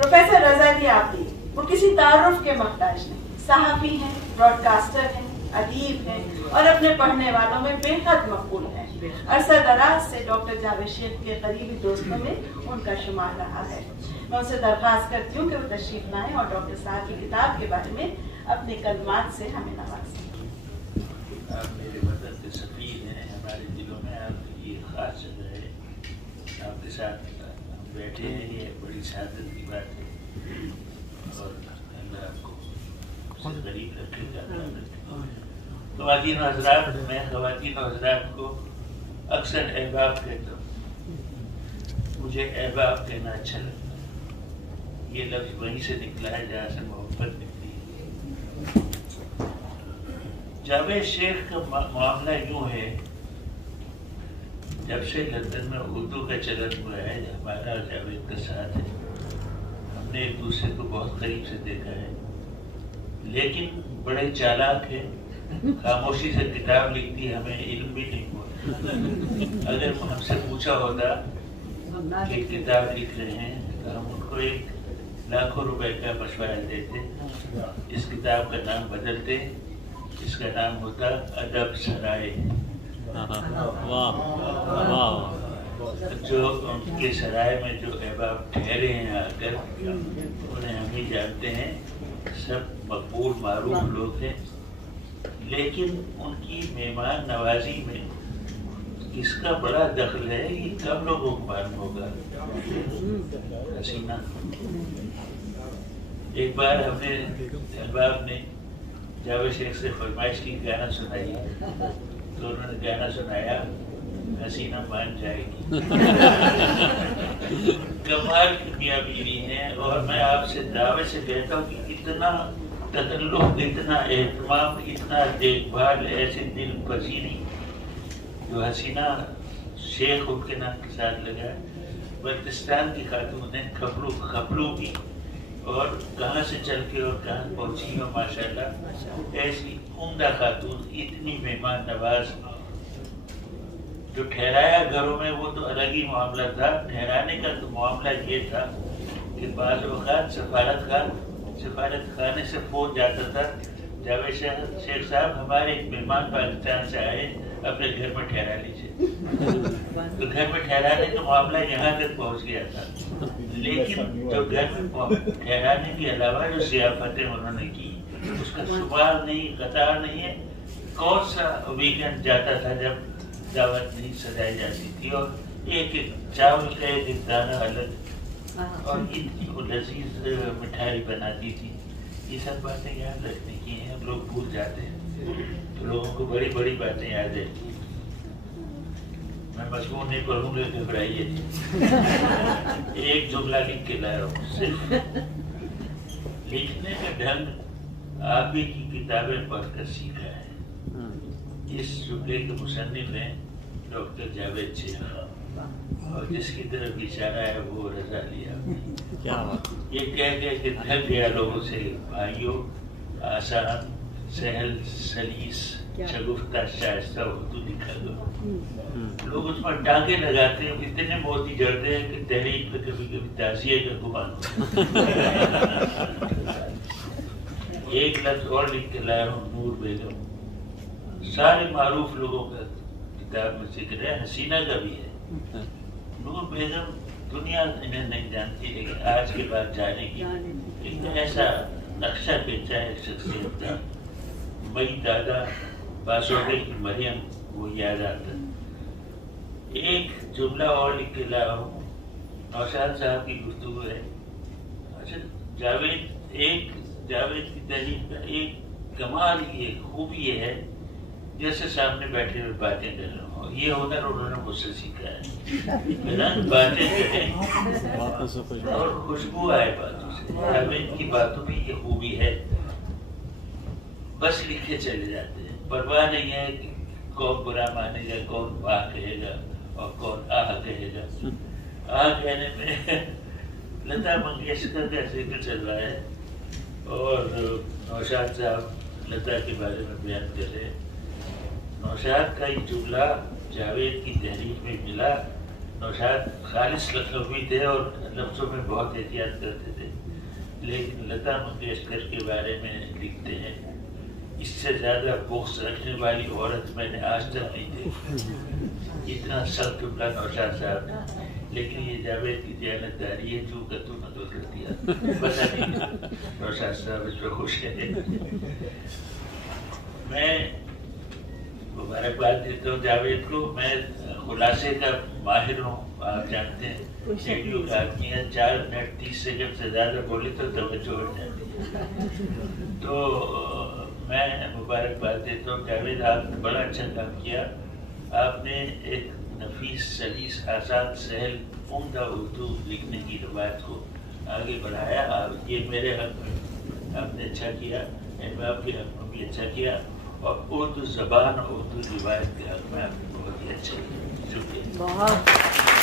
Professor रज़ा अली आबदी वो किसी तारुफ के मोहताज नहीं, सहाफ़ी हैं, ब्रॉडकास्टर हैं, अदीब हैं और अपने पढ़ने वालों में बेहद मकबूल हैं। अरसा दराज से डॉक्टर जावेद शेख के करीबी दोस्तों में उनका शुमार रहा है। मैं उनसे दरख्वास्त करती हूँ कि वो तशरीफ लाएं और डॉक्टर साहब की किताब के बारे में अपने कलमात से हमें नवाजें। आप मेरे वतन के सफ़ीर हैं, हमारे दिलों में आपकी ये ख़ास जगह है। आपके साथ हम बैठे हैं, ये बड़ी सादत की बात है और अल्लाह आपको गरीब रखेगा। ख़वातीन और हज़रात, मैं ख़वातीन और हज़रात को अक्सर अहबाब कहता हूँ। मुझे अहबाब कहना अच्छा लगता है। ये लफ्ज़ वहीं से निकला है जहाँ से मोहब्बत निकली है। जावेद शेख का मामला यूँ है, जब से लंदन में उर्दू का चलन हुआ है, हमारा जावेद का साथ है, हमने एक दूसरे को बहुत करीब से देखा है। लेकिन बड़े चालाक है, खामोशी से किताब लिखती, हमें इल्म भी नहीं हुआ। अगर हमसे पूछा होता कि किताब लिख रहे हैं तो हम उनको एक लाखों रुपए का मशवरा देते, इस किताब का नाम बदलते, इसका नाम होता अदब सराय। जो उनके सराय में जो अहबाब ठहरे हैं आकर, उन्हें हम ही जानते हैं, सब मकबूल मारूफ लोग हैं। लेकिन उनकी मेहमान नवाजी में किसका बड़ा दखल है, ये कब लोगों को मालूम होगा। हसीना, एक बार हमने अहबाब ने जावेद शेख से फरमाइश की गाना सुनाई, तो उन्होंने गाना सुनाया, हसीना मान जाएगी। कमाल की मियां बीवी हैं। और मैं आपसे दावे से कहता हूँ कि इतना तकल्लुफ, इतना एहतमाम, इतना देखभाल, ऐसे दिल पसीनी जो हसीना शेख उनके नाम के साथ लगा। बल्तिस्तान की खातून है, खपलू की, और कहाँ से चल के और कहाँ पहुँची हो माशाल्लाह। ऐसी उम्दा खातून, इतनी मेहमान नवाज। जो ठहराया घरों में वो तो अलग ही मामला था। ठहराने का तो मामला ये था कि बाज़ औक़ात सफारत खाने से फोन जाता था, जावेद शेख साहब हमारे एक मेहमान पाकिस्तान से आए, अपने घर में ठहरा लीजिए। तो घर में ठहराने का मामला यहाँ तक पहुँच गया था। लेकिन जो घर में ठहराने के अलावा जो ज़ियाफ़तें उन्होंने की, उसका शुमार नहीं, कतार नहीं है। कौन सा वीकेंड जाता था जब दावत नहीं सजाई जाती थी, और एक एक चावल का एक दाना अलग, और इतनी लजीज मिठाई बनाती थी। ये सब बातें याद रखने की हैं, हम लोग भूल जाते हैं, तो लोगों को बड़ी बड़ी बातें याद रहती हैं। मैं मजबूर नहीं करूँगा, घबराइए। एक जुमला लिख के लाया हूँ सिर्फ। लिखने का ढंग आप ही की किताबें पढ़कर सीखा है। इस जुमले के मुसन्निफ हैं डॉक्टर जावेद शेख, और जिसकी तरफ इशारा है वो रज़ा अली आबदी। ये कह गए कि थक गया लोगों से, भाइयों आसान, सहल, सलीस, शगुफ्ता, शाइस्ता उर्दू लिखा दो। लोग उसमें टाँगे लगाते हैं, इतने मोती जड़ते हैं कि तहरीक पे कभी कभी ताज़िये का गुमान हो। एक लफ्ज़ और लिख के लाया हूँ, नूर बेगम। सारे मारूफ लोगों का किताब में जिक्र है, हसीना का भी है। नूर बेगम दुनिया इन्हें नहीं जानती, लेकिन आज के बाद जानेगी। एक ऐसा नक्शा खींचा है शख्सियत का। मई दादा बासोटे की मरियम वो याद आता। एक जुमला और लिख के लाया हूँ, नौशाद साहब की गुफ्तगू है। अच्छा, जावेद की तहरीर का एक कमाल, ये खूबी ये है, जैसे सामने बैठे हुए बातें कर रहा हूँ। ये हुनर उन्होंने मुझसे सीखा है। बातें करें और खुशबू आए बातों से। जावेद की बातों में ये खूबी है, बस लिखे चले जाते हैं। परवाह नहीं है कि कौन बुरा मानेगा, कौन वाह कहेगा और कौन आह कहेगा। आह कहने में लता मंगेशकर का जिक्र चल रहा है, और नौशाद साहब लता के बारे में बयान कर रहे हैं। नौशाद का एक जुमला जावेद की तहरीर में मिला, نوشاد خالص لکھنوی تھے اور لفظوں میں بہت احتیاط کرتے تھے، لیکن لتا منگیشکر کے بارے میں لکھتے ہیں اس سے زیادہ بغض رکھنے والی عورت میں نے آج تک نہیں دیکھی، اتنا سخت ٹکڑا نوشاد صاحب نے. لیکن یہ جاوید کی دیانتداری ہے جو کا تو مدد کر دیا. پتہ نہیں نوشاد صاحب اس پہ خوش ہیں. میں مبارکباد دیتا ہوں جاوید کو. میں خلاصے کا ماہر ہوں، آپ جانتے ہیں ریڈیو کا آدمی ہے، 4 منٹ 30 سیکنڈ سے زیادہ بولے تو توجہ ہٹ جاتی ہے. تو میں مبارکباد دیتا ہوں جاوید، آپ نے بڑا اچھا کام کیا. آپ نے ایک نفیس، سلیس، آسان، سہل، عمدہ اردو لکھنے کی روایت کو آگے بڑھایا. یہ میرے حق میں آپ نے اچھا کیا، احباب کے حق میں بھی اچھا کیا، اور اردو زبان اور اردو روایت کے حق میں آپ نے بہت ہی اچھا کیا. شکریہ.